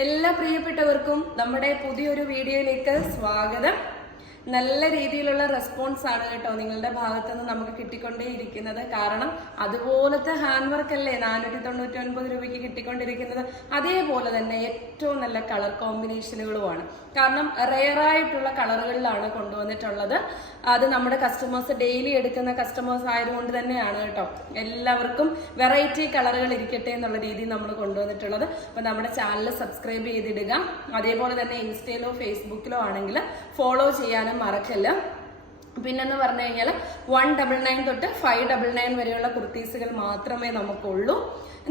എല്ലാ പ്രിയപ്പെട്ടവർക്കും നമ്മുടെ പുതിയൊരു വീഡിയോയിലേക്ക് സ്വാഗതം. നല്ല രീതിയിലുള്ള റെസ്പോൺസ് ആണ് കേട്ടോ നിങ്ങളുടെ ഭാഗത്തുനിന്ന് നമുക്ക് കിട്ടിക്കൊണ്ടേയിരിക്കുന്നത്. കാരണം അതുപോലത്തെ ഹാൻഡ് വർക്ക് അല്ലേ നാനൂറ്റി തൊണ്ണൂറ്റി ഒൻപത് രൂപയ്ക്ക് കിട്ടിക്കൊണ്ടിരിക്കുന്നത്. അതേപോലെ തന്നെ ഏറ്റവും നല്ല കളർ കോമ്പിനേഷനുകളുമാണ് കാരണം റെയർ ആയിട്ടുള്ള കളറുകളിലാണ് കൊണ്ടുവന്നിട്ടുള്ളത്. അത് നമ്മുടെ കസ്റ്റമേഴ്സ് ഡെയിലി എടുക്കുന്ന കസ്റ്റമേഴ്സ് ആയതുകൊണ്ട് തന്നെയാണ് കേട്ടോ. എല്ലാവർക്കും വെറൈറ്റി കളറുകൾ ഇരിക്കട്ടെ എന്നുള്ള രീതിയിൽ നമ്മൾ കൊണ്ടുവന്നിട്ടുള്ളത്. അപ്പൊ നമ്മുടെ ചാനൽ സബ്സ്ക്രൈബ് ചെയ്തിടുക. അതേപോലെ തന്നെ ഇൻസ്റ്റയിലോ ഫേസ്ബുക്കിലോ ആണെങ്കിൽ ഫോളോ ചെയ്യാനും മറക്കല്ല. പിന്നെന്ന് പറഞ്ഞു കഴിഞ്ഞാൽ വൺ ഡബിൾ നയൻ തൊട്ട് ഫൈവ് ഡബിൾ നയൻ വരെയുള്ള കുർത്തീസുകൾ മാത്രമേ നമുക്കുള്ളൂ.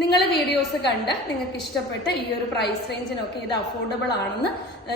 നിങ്ങൾ വീഡിയോസ് കണ്ട് നിങ്ങൾക്ക് ഇഷ്ടപ്പെട്ട് ഈ ഒരു പ്രൈസ് റേഞ്ചിനൊക്കെ ഇത് അഫോർഡബിൾ ആണെന്ന്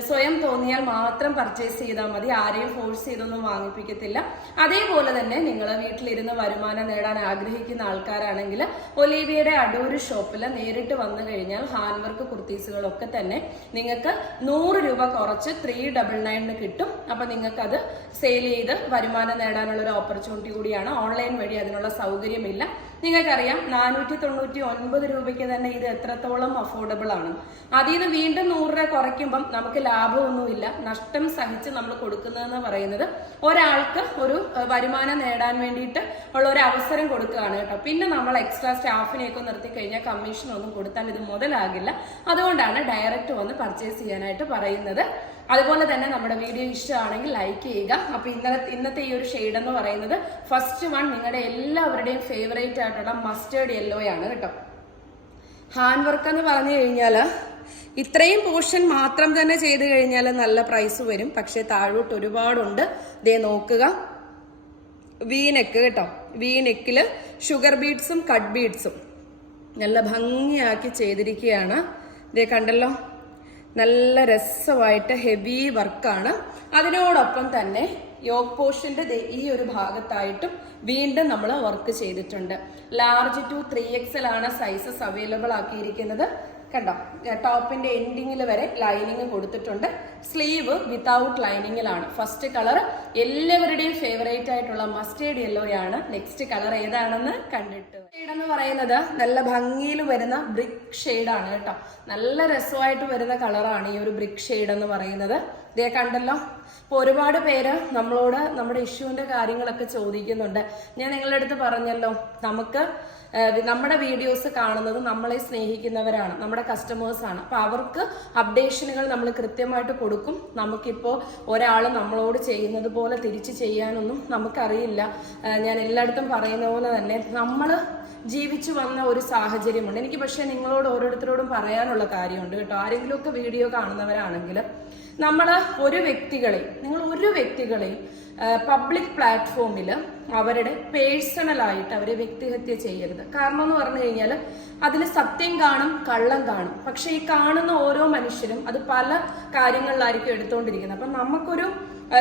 സ്വയം തോന്നിയാൽ മാത്രം പർച്ചേസ് ചെയ്താൽ മതി. ആരെയും ഫോഴ്സ് ചെയ്തൊന്നും വാങ്ങിപ്പിക്കത്തില്ല. അതേപോലെ തന്നെ നിങ്ങൾ വീട്ടിലിരുന്ന് വരുമാനം നേടാൻ ആഗ്രഹിക്കുന്ന ആൾക്കാരാണെങ്കിൽ ഒലീവിയുടെ അടൂര് ഷോപ്പിൽ നേരിട്ട് വന്നു കഴിഞ്ഞാൽ ഹാൻഡ് വർക്ക് കുർത്തീസുകളൊക്കെ തന്നെ നിങ്ങൾക്ക് നൂറ് രൂപ കുറച്ച് ത്രീ ഡബിൾ നയനിന് കിട്ടും. അപ്പം നിങ്ങൾക്കത് സെയിൽ ചെയ്ത് വരുമാനം നേടാനുള്ള ഒരു ഓപ്പർച്യൂണിറ്റി കൂടിയാണ് ഓൺലൈൻ വഴി അതിനുള്ള സൗകര്യമില്ല. നിങ്ങൾക്കറിയാം നാനൂറ്റി തൊണ്ണൂറ്റി ഒൻപത് രൂപയ്ക്ക് തന്നെ ഇത് എത്രത്തോളം അഫോർഡബിൾ ആണ്. അതിൽ നിന്ന് വീണ്ടും നൂറ് രൂപ കുറയ്ക്കുമ്പം നമുക്ക് ലാഭമൊന്നുമില്ല. നഷ്ടം സഹിച്ച് നമ്മൾ കൊടുക്കുന്നതെന്ന് പറയുന്നത് ഒരാൾക്ക് ഒരു വരുമാനം നേടാൻ വേണ്ടിയിട്ട് ഉള്ള ഒരു അവസരം കൊടുക്കുകയാണ് കേട്ടോ. പിന്നെ നമ്മൾ എക്സ്ട്രാ സ്റ്റാഫിനെയൊക്കെ നിർത്തി കഴിഞ്ഞാൽ കമ്മീഷൻ ഒന്നും കൊടുത്താൽ ഇത് മുതലാകില്ല. അതുകൊണ്ടാണ് ഡയറക്റ്റ് വന്ന് പർച്ചേസ് ചെയ്യാനായിട്ട് പറയുന്നത്. അതുപോലെ തന്നെ നമ്മുടെ വീഡിയോ ഇഷ്ടമാണെങ്കിൽ ലൈക്ക് ചെയ്യുക. അപ്പൊ ഇന്നലെ ഇന്നത്തെ ഈ ഒരു ഷെയ്ഡ് എന്ന് പറയുന്നത് ഫസ്റ്റ് വൺ നിങ്ങളുടെ എല്ലാവരുടെയും ഫേവറേറ്റ് ആയിട്ടുള്ള മസ്റ്റേർഡ് യെല്ലോ ആണ് കേട്ടോ. ഹാൻഡ് വർക്ക് എന്ന് പറഞ്ഞു കഴിഞ്ഞാൽ ഇത്രയും പോർഷൻ മാത്രം തന്നെ ചെയ്ത് കഴിഞ്ഞാൽ നല്ല പ്രൈസ് വരും. പക്ഷെ താഴോട്ട് ഒരുപാടുണ്ട്. ദേ നോക്കുക. വീനെക്ക് കേട്ടോ. വീനെക്കിൽ ഷുഗർ ബീഡ്സും കട്ട് ബീഡ്സും നല്ല ഭംഗിയാക്കി ചെയ്തിരിക്കുകയാണ്. ദേ കണ്ടല്ലോ. നല്ല രസമായിട്ട് ഹെവി വർക്കാണ്. അതിനോടൊപ്പം തന്നെ യോഗ പോർഷന്റെ ഈ ഒരു ഭാഗത്തായിട്ടും വീണ്ടും നമ്മൾ വർക്ക് ചെയ്തിട്ടുണ്ട്. ലാർജ് ടു ത്രീ എക്സൽ ആണ് സൈസസ് അവൈലബിൾ ആക്കിയിരിക്കുന്നത്. കണ്ടോ? ടോപ്പിന്റെ എൻഡിങ്ങിൽ വരെ ലൈനിങ് കൊടുത്തിട്ടുണ്ട്. സ്ലീവ് വിത്തൗട്ട് ലൈനിങ്ങിലാണ് ഫസ്റ്റ് കളർ എല്ലാവരുടെയും ഫേവറേറ്റ് ആയിട്ടുള്ള മസ്റ്റേഡ് യെല്ലോയാണ് നെക്സ്റ്റ് കളർ ഏതാണെന്ന് കണ്ടിട്ട് ഷെയ്ഡ് എന്ന് പറയുന്നത് നല്ല ഭംഗിയിൽ വരുന്ന ബ്രിക്ക് ഷെയ്ഡാണ് കേട്ടോ. നല്ല രസമായിട്ട് വരുന്ന കളറാണ് ഈ ഒരു ബ്രിക് ഷെയ്ഡ് എന്ന് പറയുന്നത്. ഇതേ കണ്ടല്ലോ? അപ്പോൾ ഒരുപാട് പേര് നമ്മളോട് നമ്മുടെ ഇഷ്യൂവിന്റെ കാര്യങ്ങളൊക്കെ ചോദിക്കുന്നുണ്ട്. ഞാൻ നിങ്ങളുടെ അടുത്ത് പറഞ്ഞല്ലോ നമുക്ക് നമ്മുടെ വീഡിയോസ് കാണുന്നത് നമ്മളെ സ്നേഹിക്കുന്നവരാണ് നമ്മുടെ കസ്റ്റമേഴ്സ് ആണ്. അപ്പൊ അവർക്ക് അപ്ഡേഷനുകൾ നമ്മൾ കൃത്യമായിട്ട് കൊടുക്കും. നമുക്കിപ്പോൾ ഒരാൾ നമ്മളോട് ചെയ്യുന്നത് പോലെ തിരിച്ച് ചെയ്യാനൊന്നും നമുക്കറിയില്ല. ഞാൻ എല്ലായിടത്തും പറയുന്ന പോലെ തന്നെ നമ്മൾ ജീവിച്ചു വന്ന ഒരു സാഹചര്യമുണ്ട്. എനിക്ക് പക്ഷേ നിങ്ങളോട് ഓരോരുത്തരോടും പറയാനുള്ള കാര്യമുണ്ട് കേട്ടോ. ആരെങ്കിലുമൊക്കെ വീഡിയോ കാണുന്നവരാണെങ്കിൽ നമ്മൾ ഒരു വ്യക്തികളെ നിങ്ങൾ ഒരു വ്യക്തികളെയും പബ്ലിക് പ്ലാറ്റ്ഫോമിൽ അവരുടെ പേഴ്സണലായിട്ട് അവരെ വ്യക്തിഹത്യ ചെയ്യരുത്. കാരണം എന്ന് പറഞ്ഞു കഴിഞ്ഞാൽ അതിൽ സത്യം കാണും കള്ളം കാണും. പക്ഷേ ഈ കാണുന്ന ഓരോ മനുഷ്യരും അത് പല കാര്യങ്ങളിലായിരിക്കും എടുത്തുകൊണ്ടിരിക്കുന്നത് അപ്പം നമുക്കൊരു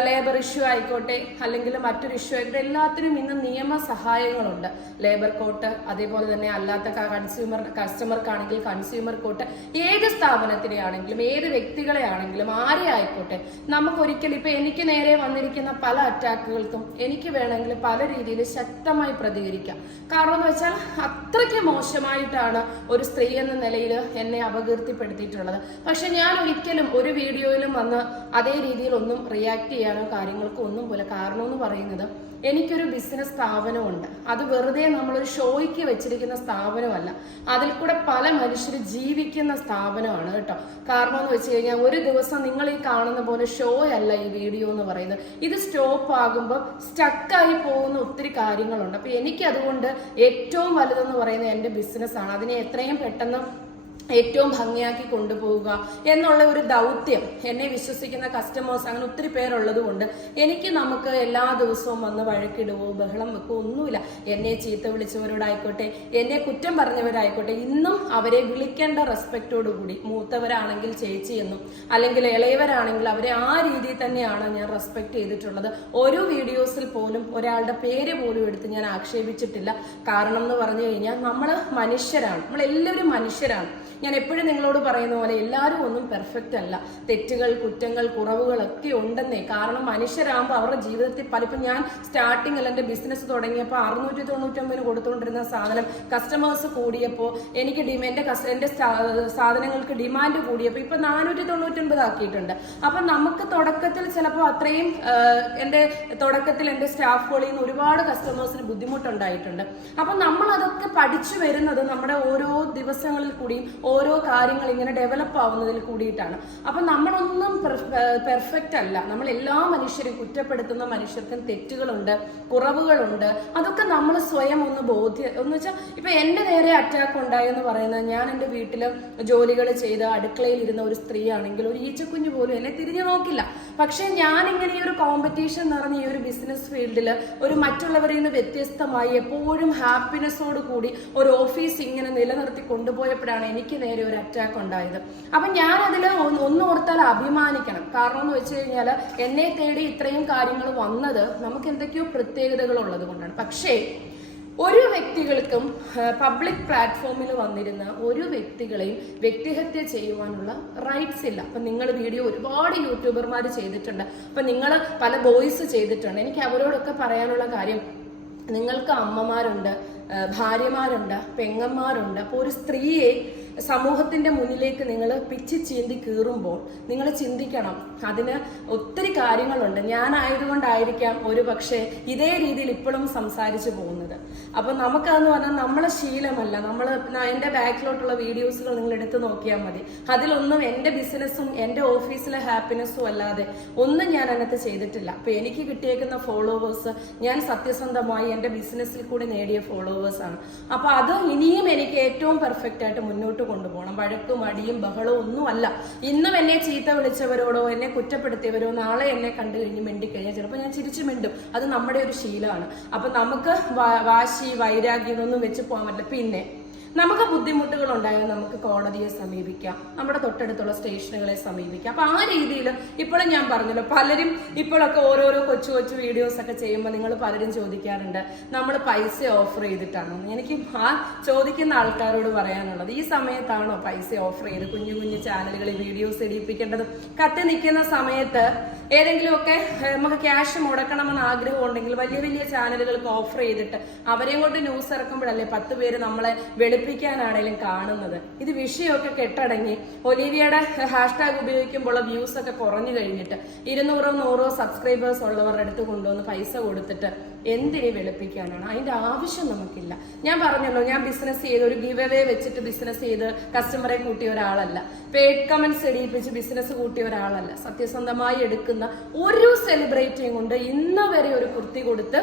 ലേബർ ഇഷ്യൂ ആയിക്കോട്ടെ അല്ലെങ്കിൽ മറ്റൊരു ഇഷ്യൂ ആയിക്കോട്ടെ എല്ലാത്തിനും ഇന്ന് നിയമ സഹായങ്ങളുണ്ട് ലേബർ കോട്ട് അതേപോലെ തന്നെ അല്ലാത്ത കൺസ്യൂമർ കസ്റ്റമർക്കാണെങ്കിൽ കൺസ്യൂമർ കോട്ട് ഏത് സ്ഥാപനത്തിനെ ആണെങ്കിലും ഏത് വ്യക്തികളെ ആണെങ്കിലും ആരെ ആയിക്കോട്ടെ നമുക്ക് ഒരിക്കലും ഇപ്പൊ എനിക്ക് നേരെ വന്നിരിക്കുന്ന പല അറ്റാക്കുകൾക്കും എനിക്ക് വേണമെങ്കിൽ പല രീതിയിൽ ശക്തമായി പ്രതികരിക്കാം. കാരണം എന്ന് വെച്ചാൽ അത്രയ്ക്ക് മോശമായിട്ടാണ് ഒരു സ്ത്രീ എന്ന നിലയിൽ എന്നെ അപകീർത്തിപ്പെടുത്തിയിട്ടുള്ളത്. പക്ഷെ ഞാൻ ഒരിക്കലും ഒരു വീഡിയോയിലും വന്ന് അതേ രീതിയിൽ ഒന്നും റിയാക്ട് ചെയ്യാനോ കാര്യങ്ങൾക്കോ ഒന്നും പോലെ കാരണം എന്ന് പറയുന്നത് എനിക്കൊരു ബിസിനസ് സ്ഥാപനമുണ്ട്. അത് വെറുതെ നമ്മളൊരു ഷോയ്ക്ക് വെച്ചിരിക്കുന്ന സ്ഥാപനമല്ല. അതിൽ കൂടെ പല മനുഷ്യർ ജീവിക്കുന്ന സ്ഥാപനമാണ് കേട്ടോ. കാരണം എന്ന് വെച്ച് കഴിഞ്ഞാൽ ഒരു ദിവസം നിങ്ങൾ ഈ കാണുന്ന പോലെ ഷോ അല്ല ഈ വീഡിയോ എന്ന് പറയുന്നത്. ഇത് സ്റ്റോപ്പ് ആകുമ്പോൾ സ്റ്റക്കായി പോകുന്ന ഒത്തിരി കാര്യങ്ങളുണ്ട്. അപ്പൊ എനിക്ക് അതുകൊണ്ട് ഏറ്റവും വലുതെന്ന് പറയുന്നത് എന്റെ ബിസിനസ്സാണ് അതിനെ എത്രയും പെട്ടെന്ന് ഏറ്റവും ഭംഗിയാക്കി കൊണ്ടുപോവുക എന്നുള്ള ഒരു ദൗത്യം എന്നെ വിശ്വസിക്കുന്ന കസ്റ്റമേഴ്സ് അങ്ങനെ ഒത്തിരി പേരുള്ളത് കൊണ്ട് എനിക്ക് നമുക്ക് എല്ലാ ദിവസവും വന്ന് വഴക്കിടുവോ ബഹളം വെക്കുവോ ഒന്നുമില്ല. എന്നെ ചീത്ത വിളിച്ചവരോടായിക്കോട്ടെ എന്നെ കുറ്റം പറഞ്ഞവരായിക്കോട്ടെ ഇന്നും അവരെ വിളിക്കേണ്ട റെസ്പെക്റ്റോടുകൂടി മൂത്തവരാണെങ്കിൽ ചേച്ചി എന്നും അല്ലെങ്കിൽ ഇളയവരാണെങ്കിൽ അവരെ ആ രീതിയിൽ തന്നെയാണ് ഞാൻ റെസ്പെക്ട് ചെയ്തിട്ടുള്ളത്. ഓരോ വീഡിയോസിൽ പോലും ഒരാളുടെ പേര് പോലും എടുത്ത് ഞാൻ ആക്ഷേപിച്ചിട്ടില്ല. കാരണം എന്ന് പറഞ്ഞു കഴിഞ്ഞാൽ നമ്മൾ മനുഷ്യരാണ്. നമ്മളെല്ലാവരും മനുഷ്യരാണ്. ഞാൻ എപ്പോഴും നിങ്ങളോട് പറയുന്ന പോലെ എല്ലാവരും ഒന്നും പെർഫെക്റ്റ് അല്ല. തെറ്റുകൾ കുറ്റങ്ങൾ കുറവുകളൊക്കെ ഉണ്ടെന്നേ. കാരണം മനുഷ്യരാകുമ്പോൾ അവരുടെ ജീവിതത്തിൽ പലപ്പോൾ ഞാൻ സ്റ്റാർട്ടിങ് അല്ല എന്റെ ബിസിനസ് തുടങ്ങിയപ്പോൾ അറുന്നൂറ്റി തൊണ്ണൂറ്റൊമ്പതിന് കൊടുത്തുകൊണ്ടിരുന്ന സാധനം കസ്റ്റമേഴ്സ് കൂടിയപ്പോൾ എനിക്ക് എന്റെ എന്റെ സാധനങ്ങൾക്ക് ഡിമാൻഡ് കൂടിയപ്പോൾ ഇപ്പം നാനൂറ്റി തൊണ്ണൂറ്റൊൻപത് ആക്കിയിട്ടുണ്ട്. അപ്പം നമുക്ക് തുടക്കത്തിൽ ചിലപ്പോൾ അത്രയും എന്റെ തുടക്കത്തിൽ എന്റെ സ്റ്റാഫുകളിൽ നിന്ന് ഒരുപാട് കസ്റ്റമേഴ്സിന് ബുദ്ധിമുട്ടുണ്ടായിട്ടുണ്ട്. അപ്പം നമ്മൾ അതൊക്കെ പഠിച്ചു വരുന്നത് നമ്മുടെ ഓരോ ദിവസങ്ങളിൽ കൂടിയും ഓരോ കാര്യങ്ങൾ ഇങ്ങനെ ഡെവലപ്പ് ആവുന്നതിൽ കൂടിയിട്ടാണ്. അപ്പൊ നമ്മളൊന്നും പെർഫെക്റ്റ് അല്ല. നമ്മൾ എല്ലാ മനുഷ്യരും കുറ്റപ്പെടുത്തുന്ന മനുഷ്യർക്കും തെറ്റുകളുണ്ട് കുറവുകളുണ്ട്. അതൊക്കെ നമ്മൾ സ്വയം ഒന്ന് ബോധ്യ എന്ന് വെച്ചാൽ ഇപ്പൊ എന്റെ നേരെ അറ്റാക്ക് ഉണ്ടായെന്ന് പറയുന്നത് ഞാൻ എന്റെ വീട്ടിൽ ജോലികൾ ചെയ്ത് അടുക്കളയിൽ ഇരുന്ന ഒരു സ്ത്രീയാണെങ്കിൽ ഒരു ഈച്ചക്കുഞ്ഞ് പോലും എന്നെ തിരിഞ്ഞു നോക്കില്ല. പക്ഷേ ഞാൻ ഇങ്ങനെ ഈ ഒരു കോമ്പറ്റീഷൻ നിറഞ്ഞ ഈ ഒരു ബിസിനസ് ഫീൽഡിൽ ഒരു മറ്റുള്ളവരിൽ നിന്ന് വ്യത്യസ്തമായി എപ്പോഴും ഹാപ്പിനെസ്സോട് കൂടി ഒരു ഓഫീസ് ഇങ്ങനെ നിലനിർത്തി കൊണ്ടുപോയപ്പോഴാണ് എനിക്ക് നേരെ ഒരു അറ്റാക്ക് ഉണ്ടായത്. അപ്പൊ ഞാൻ അതിൽ ഒന്ന് ഓർത്താൽ അഭിമാനിക്കണം. കാരണം എന്ന് വെച്ച് കഴിഞ്ഞാൽ എന്നെ തേടി ഇത്രയും കാര്യങ്ങൾ വന്നത് നമുക്ക് എന്തൊക്കെയോ പ്രത്യേകതകൾ ഉള്ളത് കൊണ്ടാണ്. പക്ഷേ ഒരു വ്യക്തികൾക്കും പബ്ലിക് പ്ലാറ്റ്ഫോമിൽ വന്നിരുന്ന ഒരു വ്യക്തികളെയും വ്യക്തിഹത്യ ചെയ്യുവാനുള്ള റൈറ്റ്സ് ഇല്ല. അപ്പൊ നിങ്ങൾ വീഡിയോ ഒരുപാട് യൂട്യൂബർമാർ ചെയ്തിട്ടുണ്ട്. അപ്പൊ നിങ്ങൾ പല ബോയ്സ് ചെയ്തിട്ടുണ്ട്. എനിക്ക് അവരോടൊക്കെ പറയാനുള്ള കാര്യം നിങ്ങൾക്ക് അമ്മമാരുണ്ട് ഭാര്യമാരുണ്ട് പെങ്ങന്മാരുണ്ട് അപ്പോൾ ഒരു സ്ത്രീയെ സമൂഹത്തിന്റെ മുന്നിലേക്ക് നിങ്ങൾ പിച്ച് ചീന്തി കീറുമ്പോൾ നിങ്ങൾ ചിന്തിക്കണം അതിന് ഒത്തിരി കാര്യങ്ങളുണ്ട്. ഞാനായതുകൊണ്ടായിരിക്കാം ഒരു പക്ഷേ ഇതേ രീതിയിൽ ഇപ്പോഴും സംസാരിച്ചു പോകുന്നത്. അപ്പൊ നമുക്കതെന്ന് പറഞ്ഞാൽ നമ്മളെ ശീലമല്ല. നമ്മൾ എന്റെ ബാക്കിലോട്ടുള്ള വീഡിയോസുകൾ നിങ്ങൾ എടുത്ത് നോക്കിയാൽ മതി. അതിലൊന്നും എന്റെ ബിസിനസ്സും എന്റെ ഓഫീസിലെ ഹാപ്പിനെസ്സും അല്ലാതെ ഒന്നും ഞാൻ അതിനകത്ത് ചെയ്തിട്ടില്ല. അപ്പൊ എനിക്ക് കിട്ടിയേക്കുന്ന ഫോളോവേഴ്സ് ഞാൻ സത്യസന്ധമായി എന്റെ ബിസിനസ്സിൽ കൂടി നേടിയ ഫോളോവേഴ്സ് ആണ്. അപ്പൊ അത് ഇനിയും എനിക്ക് ഏറ്റവും പെർഫെക്റ്റ് ആയിട്ട് മുന്നോട്ട് കൊണ്ടുപോകണം. വഴക്കും അടിയും ബഹളവും ഒന്നുമല്ല ഇന്നും എന്നെ ചീത്ത വിളിച്ചവരോടോ എന്നെ കുറ്റപ്പെടുത്തിയവരോ നാളെ എന്നെ കണ്ടു കഴിഞ്ഞ് മിണ്ടിക്കഴിഞ്ഞാൽ ചിലപ്പോൾ ഞാൻ ചിരിച്ചു മിണ്ടും. അത് നമ്മുടെ ഒരു ശീലമാണ്. അപ്പൊ നമുക്ക് വാ- വാശി വൈരാഗ്യം ഇതൊന്നും വെച്ച് പോകാൻ പറ്റില്ല. പിന്നെ നമുക്ക് ബുദ്ധിമുട്ടുകൾ ഉണ്ടായാൽ നമുക്ക് കോടതിയെ സമീപിക്കാം. നമ്മുടെ തൊട്ടടുത്തുള്ള സ്റ്റേഷനുകളെ സമീപിക്കാം. അപ്പൊ ആ രീതിയിൽ ഇപ്പോഴും ഞാൻ പറഞ്ഞല്ലോ പലരും ഇപ്പോഴൊക്കെ ഓരോരോ കൊച്ചു കൊച്ചു വീഡിയോസ് ഒക്കെ ചെയ്യുമ്പോൾ നിങ്ങൾ പലരും ചോദിക്കാറുണ്ട് നമ്മൾ പൈസ ഓഫർ ചെയ്തിട്ടാണോ? എനിക്ക് ആ ചോദിക്കുന്ന ആൾക്കാരോട് പറയാനുള്ളത് ഈ സമയത്താണോ പൈസ ഓഫർ ചെയ്ത്? കുഞ്ഞു കുഞ്ഞു ചാനലുകളിൽ വീഡിയോസ് ഇടിപ്പിക്കേണ്ടത് കത്തി നിൽക്കുന്ന സമയത്ത് ഏതെങ്കിലുമൊക്കെ നമുക്ക് ക്യാഷ് മുടക്കണമെന്ന് ആഗ്രഹം ഉണ്ടെങ്കിൽ വലിയ വലിയ ചാനലുകൾക്ക് ഓഫർ ചെയ്തിട്ട് അവരെയും കൊണ്ട് ന്യൂസ് ഇറക്കുമ്പോഴല്ലേ പത്ത് പേര് നമ്മളെ വെളുപ്പിക്കാനാണേലും കാണുന്നത്. ഇത് വിഷയമൊക്കെ കെട്ടടങ്ങി. ഒലീവിയയുടെ ഹാഷ്ടാഗ് ഉപയോഗിക്കുമ്പോൾ വ്യൂസ് ഒക്കെ കുറഞ്ഞു കഴിഞ്ഞിട്ട് ഇരുന്നൂറോ നൂറോ സബ്സ്ക്രൈബേഴ്സ് ഉള്ളവരുടെ അടുത്ത് കൊണ്ടുവന്ന് പൈസ കൊടുത്തിട്ട് എന്തിനെ വെളുപ്പിക്കാനാണ്? അതിന്റെ ആവശ്യം നമുക്കില്ല. ഞാൻ പറഞ്ഞല്ലോ ഞാൻ ബിസിനസ് ചെയ്ത് ഒരു ഗിവ് അവേ വെച്ചിട്ട് ബിസിനസ് ചെയ്ത് കസ്റ്റമറെ കൂട്ടിയ ഒരാളല്ല. പേഡ് കമന്റ്സ് ഇടിയിപ്പിച്ച് ബിസിനസ് കൂട്ടിയ ഒരാളല്ല. സത്യസന്ധമായി എടുക്കുന്ന ഒരു സെലിബ്രേറ്റിയും കൊണ്ട് ഇന്ന് വരെ ഒരു കുർത്തി കൊടുത്ത്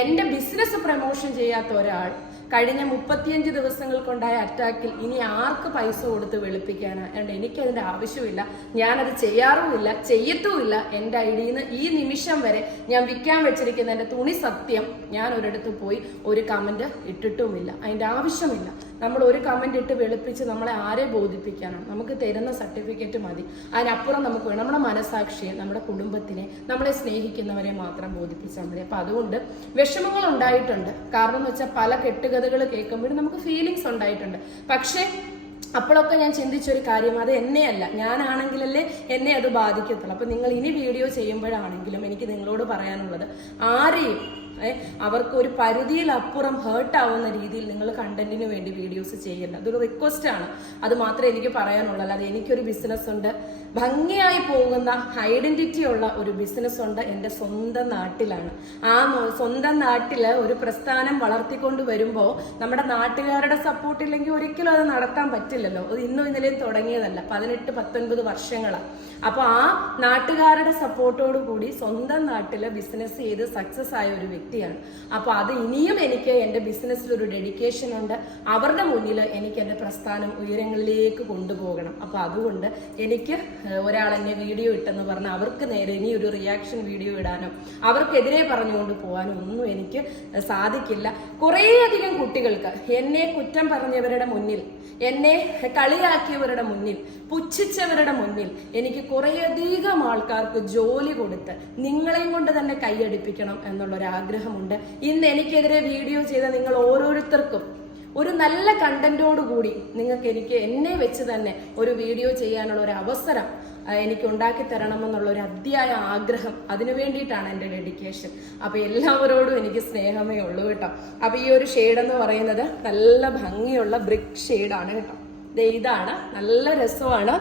എന്റെ ബിസിനസ് പ്രൊമോഷൻ ചെയ്യാത്ത ഒരാൾ കഴിഞ്ഞ മുപ്പത്തിയഞ്ച് ദിവസങ്ങൾക്കുണ്ടായ അറ്റാക്കിൽ ഇനി ആർക്ക് പൈസ കൊടുത്ത് വെളുപ്പിക്കാനാണ് അതുകൊണ്ട് എനിക്കതിന്റെ ആവശ്യമില്ല. ഞാനത് ചെയ്യാറുമില്ല ചെയ്യത്തുമില്ല. എന്റെ ഐഡിയിൽ നിന്ന് ഈ നിമിഷം വരെ ഞാൻ വിൽക്കാൻ വെച്ചിരിക്കുന്ന എന്റെ തുണി സത്യം ഞാൻ ഒരിടത്ത് പോയി ഒരു കമന്റ് ഇട്ടിട്ടുമില്ല. അതിന്റെ ആവശ്യമില്ല. നമ്മൾ ഒരു കമന്റ് ഇട്ട് വെളുപ്പിച്ച് നമ്മളെ ആരെ ബോധിപ്പിക്കാനോ? നമുക്ക് തരുന്ന സർട്ടിഫിക്കറ്റ് മതി. അതിനപ്പുറം നമുക്ക് വേണം നമ്മുടെ മനസാക്ഷിയെ നമ്മുടെ കുടുംബത്തിനെ നമ്മളെ സ്നേഹിക്കുന്നവരെ മാത്രം ബോധിപ്പിച്ചാൽ മതി. അപ്പം അതുകൊണ്ട് വിഷമങ്ങൾ ഉണ്ടായിട്ടുണ്ട്. കാരണം എന്ന് വെച്ചാൽ പല കെട്ടുകഥകൾ കേൾക്കുമ്പോഴും നമുക്ക് ഫീലിങ്സ് ഉണ്ടായിട്ടുണ്ട്. പക്ഷേ അപ്പോഴൊക്കെ ഞാൻ ചിന്തിച്ചൊരു കാര്യം അത് എന്നെയല്ല. ഞാനാണെങ്കിലല്ലേ എന്നെ അത് ബാധിക്കത്തുള്ളൂ. അപ്പം നിങ്ങൾ ഇനി വീഡിയോ ചെയ്യുമ്പോഴാണെങ്കിലും എനിക്ക് നിങ്ങളോട് പറയാനുള്ളത് ആരെയും അവർക്ക് ഒരു പരിധിയിൽ അപ്പുറം ഹേർട്ട് ആവുന്ന രീതിയിൽ നിങ്ങൾ കണ്ടന്റിന് വേണ്ടി വീഡിയോസ് ചെയ്യണ്ട അതൊരു റിക്വസ്റ്റ് ആണ്. അത് മാത്രമേ എനിക്ക് പറയാനുള്ളൂ. അല്ലാതെ എനിക്കൊരു ബിസിനസ് ഉണ്ട്. ഭംഗിയായി പോകുന്ന ഐഡന്റിറ്റി ഉള്ള ഒരു ബിസിനസ് ഉണ്ട് എന്റെ സ്വന്തം നാട്ടിലാണ്. ആ സ്വന്തം നാട്ടിൽ ഒരു പ്രസ്ഥാനം വളർത്തിക്കൊണ്ട് വരുമ്പോൾ നമ്മുടെ നാട്ടുകാരുടെ സപ്പോർട്ട് ഇല്ലെങ്കിൽ ഒരിക്കലും അത് നടത്താൻ പറ്റില്ലല്ലോ. അത് ഇന്നും ഇന്നലെയും തുടങ്ങിയതല്ല. പതിനെട്ട് പത്തൊൻപത് വർഷങ്ങളാണ് അപ്പോൾ ആ നാട്ടുകാരുടെ സപ്പോർട്ടോട് കൂടി സ്വന്തം നാട്ടിൽ ബിസിനസ് ചെയ്ത് സക്സസ് ആയ ഒരു വ്യക്തിയാണ്. അപ്പോൾ അത് ഇനിയും എനിക്ക് എന്റെ ബിസിനസ്സിൽ ഒരു ഡെഡിക്കേഷൻ ഉണ്ട്. അവരുടെ മുന്നിൽ എനിക്ക് എന്റെ പ്രസ്ഥാനം ഉയരങ്ങളിലേക്ക് കൊണ്ടുപോകണം. അപ്പോൾ അതുകൊണ്ട് എനിക്ക് ഒരാൾ എന്നെ വീഡിയോ ഇട്ടെന്ന് പറഞ്ഞാൽ അവർക്ക് നേരെ ഇനി ഒരു റിയാക്ഷൻ വീഡിയോ ഇടാനോ അവർക്കെതിരെ പറഞ്ഞുകൊണ്ട് പോകാനോ ഒന്നും എനിക്ക് സാധിക്കില്ല. കുറേയധികം കുട്ടികൾക്ക് എന്നെ കുറ്റം പറഞ്ഞവരുടെ മുന്നിൽ എന്നെ കളിയാക്കിയവരുടെ മുന്നിൽ പുച്ഛിച്ചവരുടെ മുന്നിൽ എനിക്ക് കുറേയധികം ആൾക്കാർക്ക് ജോലി കൊടുത്ത് നിങ്ങളെയും കൊണ്ട് തന്നെ കൈയടിപ്പിക്കണം എന്നുള്ള ഒരു ആഗ്രഹമുണ്ട് ഇന്ന് എനിക്കെതിരെ വീഡിയോ ചെയ്ത നിങ്ങൾ ഓരോരുത്തർക്കും ഒരു നല്ല കണ്ടന്റോട് കൂടി നിങ്ങൾക്ക് എനിക്ക് എന്നെ വെച്ച് തന്നെ ഒരു വീഡിയോ ചെയ്യാനുള്ള ഒരു അവസരം എനിക്ക് ഉണ്ടാക്കി തരണമെന്നുള്ള ഒരു അധ്യായ ആഗ്രഹം അതിനു വേണ്ടിയിട്ടാണ് എന്റെ ഡെഡിക്കേഷൻ അപ്പൊ എല്ലാവരോടും എനിക്ക് സ്നേഹമേ ഉള്ളൂ കേട്ടോ. അപ്പൊ ഈ ഒരു ഷെയ്ഡ് എന്ന് പറയുന്നത് നല്ല ഭംഗിയുള്ള ബ്രിക്ക് ഷെയ്ഡാണ് കേട്ടോ. ഇതാണ്. നല്ല രസമാണ്.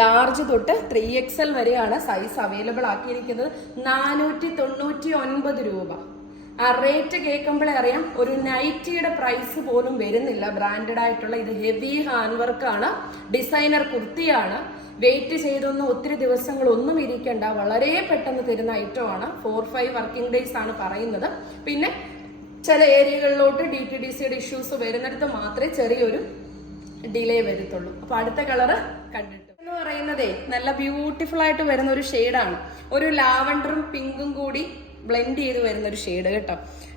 ലാർജ് തൊട്ട് ത്രീ എക്സ് എൽ വരെയാണ് സൈസ് അവൈലബിൾ ആക്കിയിരിക്കുന്നത്. നാനൂറ്റി തൊണ്ണൂറ്റി ഒൻപത് രൂപ. ആ റേറ്റ് കേൾക്കുമ്പോഴേ അറിയാം ഒരു നൈറ്റിയുടെ പ്രൈസ് പോലും വരുന്നില്ല. ബ്രാൻഡഡ് ആയിട്ടുള്ള ഇത് ഹെവി ഹാൻഡ് വർക്കാണ് ഡിസൈനർ കുർത്തിയാണ്. വെയിറ്റ് ചെയ്തൊന്നും ഒത്തിരി ദിവസങ്ങളൊന്നും ഇരിക്കേണ്ട. വളരെ പെട്ടെന്ന് തരുന്ന ഐറ്റമാണ് ഫോർ ഫൈവ് വർക്കിംഗ് ഡേയ്സ് ആണ് പറയുന്നത്. പിന്നെ ചില ഏരിയകളിലോട്ട് ഡി ടി ഡി സിയുടെ ഇഷ്യൂസ് വരുന്നിടത്ത് മാത്രമേ ചെറിയൊരു ഡിലേ വരത്തുള്ളൂ. അപ്പൊ അടുത്ത കളറ് കണ്ടിട്ട്. എന്ന് പറയുന്നതേ നല്ല ബ്യൂട്ടിഫുൾ ആയിട്ട് വരുന്ന ഒരു ഷെയ്ഡാണ് ഒരു ലാവണ്ടറും പിങ്കും കൂടി ബ്ലെൻഡ് ചെയ്ത് വരുന്ന ഒരു ഷെയ്ഡ് കേട്ടോ.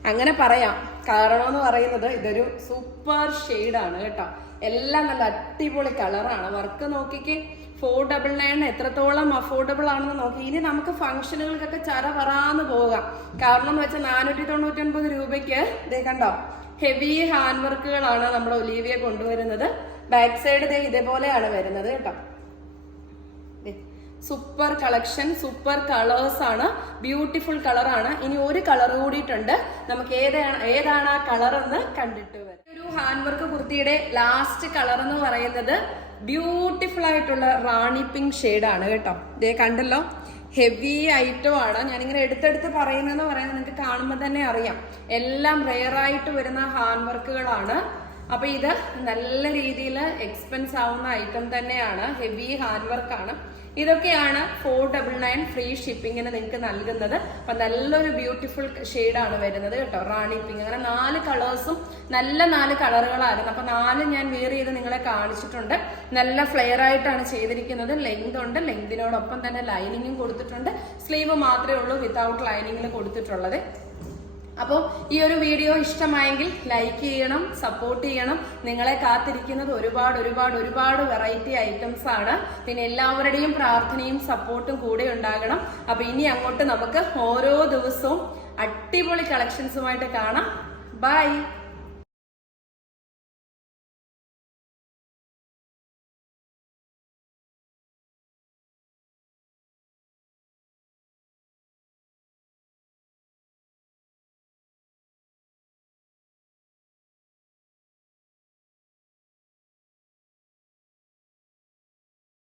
അങ്ങനെ പറയാം. കാരണം എന്ന് പറയുന്നത് ഇതൊരു സൂപ്പർ ഷെയ്ഡാണ് കേട്ടോ. എല്ലാം നല്ല അടിപൊളി കളറാണ് വർക്ക് നോക്കിക്ക് ഫോർ ഡബിൾ നയൻ എത്രത്തോളം അഫോർഡബിൾ ആണെന്ന് നോക്കി. ഇനി നമുക്ക് ഫംഗ്ഷനുകൾക്കൊക്കെ ചര വറാന്ന് പോകാം. കാരണം എന്ന് വെച്ചാൽ നാനൂറ്റി തൊണ്ണൂറ്റി ഒൻപത് രൂപയ്ക്ക് ഇതേ കണ്ടോ ഹെവി ഹാൻഡ് വർക്കുകളാണ് നമ്മുടെ ഒലീവിയ കൊണ്ടുവരുന്നത്. ബാക്ക് സൈഡ് ഇതേപോലെയാണ് വരുന്നത് കേട്ടോ. സൂപ്പർ കളക്ഷൻ സൂപ്പർ കളേഴ്സ് ആണ്. ബ്യൂട്ടിഫുൾ കളറാണ് ഇനി ഒരു കളർ കൂടിയിട്ടുണ്ട്. നമുക്ക് ഏതാണ് ഏതാണ് ആ കളർ എന്ന് കണ്ടിട്ട് വരാം. ഒരു ഹാൻഡ് വർക്ക് കുർത്തിയുടെ ലാസ്റ്റ് കളർ എന്ന് പറയുന്നത് ബ്യൂട്ടിഫുൾ ആയിട്ടുള്ള റാണി പിങ്ക് ആണ് കേട്ടോ. ഇതേ കണ്ടല്ലോ ഹെവി ഐറ്റം ആണ്. ഞാനിങ്ങനെ എടുത്തെടുത്ത് പറയുന്നതെന്ന് പറയുന്നത് നിങ്ങൾക്ക് കാണുമ്പോൾ തന്നെ അറിയാം. എല്ലാം റെയർ ആയിട്ട് വരുന്ന ഹാൻഡ് വർക്കുകളാണ് അപ്പൊ ഇത് നല്ല രീതിയിൽ എക്സ്പെൻസ് ആവുന്ന ഐറ്റം തന്നെയാണ്. ഹെവി ഹാൻഡ് വർക്ക് ആണ്. ഇതൊക്കെയാണ് ഫോർ ഡബിൾ നയൻ ഫ്രീ ഷിപ്പിങ്ങിന് നിങ്ങൾക്ക് നൽകുന്നത്. അപ്പൊ നല്ലൊരു ബ്യൂട്ടിഫുൾ ആണ് വരുന്നത് കേട്ടോ. റാണി പിങ്ക് അങ്ങനെ നാല് കളേഴ്സും നല്ല നാല് കളറുകളായിരുന്നു അപ്പൊ നാല് ഞാൻ വിയർ ചെയ്ത് നിങ്ങളെ കാണിച്ചിട്ടുണ്ട്. നല്ല ഫ്ലെയർ ആയിട്ടാണ് ചെയ്തിരിക്കുന്നത്. ലെങ്ത് ഉണ്ട്. ലെങ്തിനോടൊപ്പം തന്നെ ലൈനിങ്ങും കൊടുത്തിട്ടുണ്ട്. സ്ലീവ് മാത്രമേ ഉള്ളൂ വിത്തൗട്ട് ലൈനിങ്ങിൽ കൊടുത്തിട്ടുള്ളത്. അപ്പോൾ ഈ ഒരു വീഡിയോ ഇഷ്ടമായെങ്കിൽ ലൈക്ക് ചെയ്യണം സപ്പോർട്ട് ചെയ്യണം. നിങ്ങളെ കാത്തിരിക്കുന്നത് ഒരുപാട് ഒരുപാട് ഒരുപാട് വെറൈറ്റി ഐറ്റംസ് ആണ്. പിന്നെ എല്ലാവരുടെയും പ്രാർത്ഥനയും സപ്പോർട്ടും കൂടെ ഉണ്ടാകണം. അപ്പൊ ഇനി അങ്ങോട്ട് നമുക്ക് ഓരോ ദിവസവും അടിപൊളി കളക്ഷൻസുമായിട്ട് കാണാം. ബൈ